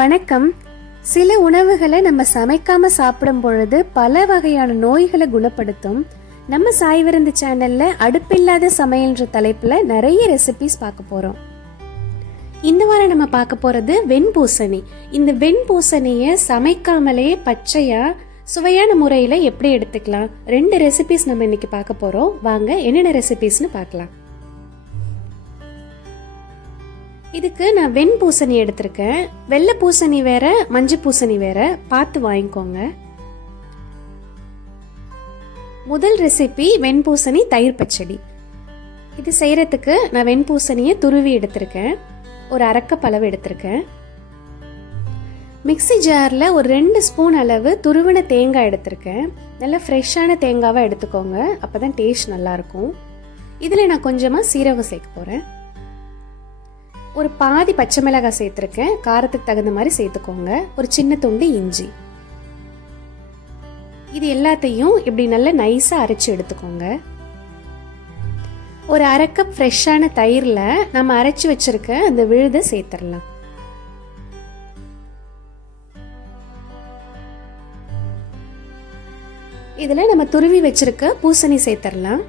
வணக்கம். சில உணவுகளை நம்ம சமைக்காம சாப்பிடும் பொழுது பல வகையான நோய்களை குணப்படுத்தும். நம்ம சாய் விருந்து சேனல்ல அடுப்பில்லாத சமையல்ன்ற தலைப்புல நிறைய ரெசிபிஸ் பார்க்க போறோம். இந்த வாரம் நம்ம பார்க்க போறது வெண்பூசணி. இந்த வெண்பூசணியை சமைக்காமலே பச்சையா சுவையான முறையில எப்படி எடுத்துக்கலாம், 2 ரெசிபிஸ் நம்ம இன்னைக்கு பார்க்க போறோம். வாங்க என்னென்ன ரெசிபிஸ்னு பார்க்கலாம். இதுக்கு நான் வெண்பூசணி எடுத்திருக்கேன். வெள்ளை பூசணி வேற, மஞ்சள் பூசணி வேற, பார்த்து வாங்கிக்கோங்க. முதல் ரெசிபி வெண்பூசணி தயிர் பச்சடி. இது செய்யறதுக்கு நான் வெண்பூசணியை துருவி எடுத்திருக்கேன். ஒரு அரைக்கப் அளவு எடுத்திருக்கேன். மிக்ஸி ஜார்ல ஒரு 2 ஸ்பூன் அளவு துருவின தேங்காய் எடுத்திருக்கேன். நல்ல ஃப்ரெஷ்ஷான தேங்காவா எடுத்துக்கோங்க, அப்பதான் டேஸ்ட் நல்லா இருக்கும். இதுல நான் கொஞ்சமா சீரகம் சேர்க்க போறேன். ஒரு பாதி பச்சை மிளகாய் சேர்த்திருக்கேன், காரத்துக்கு தகுந்த மாதிரி சேர்த்துக்கோங்க. ஒரு சின்ன துண்டு இஞ்சி. இது எல்லாத்தையும் இப்படி நல்லா நைஸா அரைச்சு எடுத்துக்கோங்க. ஒரு அரை கப் ஃப்ரெஷ்ஷான தயிர்ல நம்ம அரைச்சு வச்சிருக்க அந்த விழுதை சேர்த்துடலாம். இதுல நம்ம துருவி வச்சிருக்க பூசணி சேர்த்துடலாம்.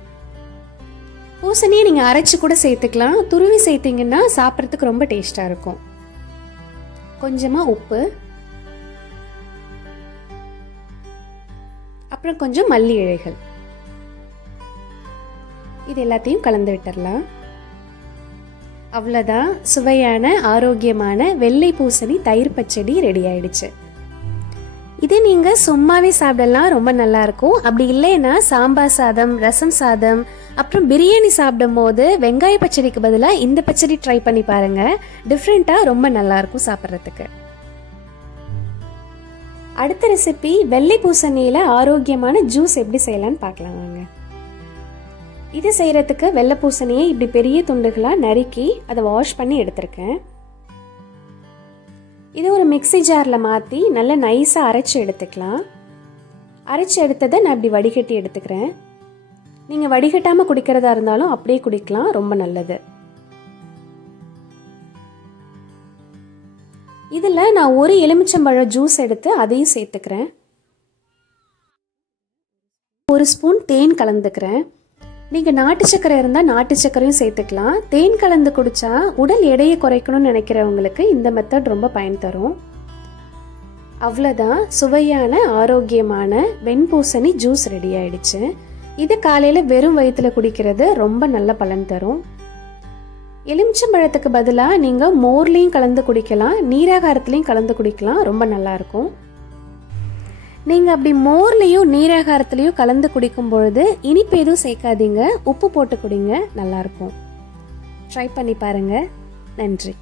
பூசணியை நீங்க அரைச்சு கூட சேர்த்துக்கலாம். துருவி சேர்த்தீங்கன்னா சாப்பிட்றதுக்கு ரொம்ப டேஸ்டா இருக்கும். கொஞ்சமா உப்பு, அப்புறம் கொஞ்சம் மல்லி இலைகள். இது எல்லாத்தையும் கலந்து விட்டுறலாம். அவ்வளவுதான், சுவையான ஆரோக்கியமான வெள்ளை பூசணி தயிர் பச்சடி ரெடி ஆயிடுச்சு. இது நீங்க சும்மாவே சாப்பிடலாம், ரொம்ப நல்லா இருக்கும். அப்படி இல்லைன்னா சாம்பார் சாதம், ரசம் சாதம், அப்புறம் பிரியாணி சாப்பிடும் போது வெங்காய பச்சடிக்கு பதிலாக இந்த பச்சடி ட்ரை பண்ணி பாருங்க. டிஃப்ரெண்டா ரொம்ப நல்லா இருக்கும் சாப்பிட்றதுக்கு. அடுத்த ரெசிபி வெள்ளை பூசணியில ஆரோக்கியமான ஜூஸ் எப்படி செய்யலாம்னு பார்க்கலாம் வாங்க. இது செய்யறதுக்கு வெள்ளை பூசணியை இப்படி பெரிய துண்டுகளா நறுக்கி அதை வாஷ் பண்ணி எடுத்திருக்கேன். இது ஒரு மிக்ஸி ஜார்ல மாத்தி நல்லா நைஸா அரைச்சு எடுத்துக்கலாம். அரைச்சு எடுத்ததை நான் இப்படி வடிகட்டி எடுத்துக்கிறேன். நீங்க வடிகட்டாம குடிக்கிறதா இருந்தாலும் அப்படியே குடிக்கலாம், ரொம்ப நல்லது. இதுல நான் ஒரு எலுமிச்சம்பழம் ஜூஸ் எடுத்து அதையும் சேர்த்துக்கிறேன். 1 ஸ்பூன் தேன் கலந்துக்கிறேன். நீங்க நாட்டு சக்கரை இருந்தா நாட்டு சக்கரையும் சேர்த்துக்கலாம். தேன் கலந்து குடிச்சா உடல் எடையை குறைக்கணும்னு நினைக்கிறவங்களுக்கு இந்த மெத்தட் ரொம்ப பயன் தரும். அவ்வளவுதான், சுவையான ஆரோக்கியமான வெண்பூசணி ஜூஸ் ரெடி ஆயிடுச்சு. இது காலையில வெறும் வயிற்றுல குடிக்கிறது ரொம்ப நல்ல பலன் தரும். எலுமிச்சம்பழத்துக்கு பதிலா நீங்க மோர்லையும் கலந்து குடிக்கலாம், நீராகாரத்திலையும் கலந்து குடிக்கலாம், ரொம்ப நல்லா இருக்கும். நீங்க அப்படி மோர்லையும் நீராகாரத்திலையும் கலந்து குடிக்கும் பொழுது இனிப்பு எதுவும் சேர்க்காதீங்க, உப்பு போட்டு குடிங்க, நல்லா இருக்கும். ட்ரை பண்ணி பாருங்க. நன்றி.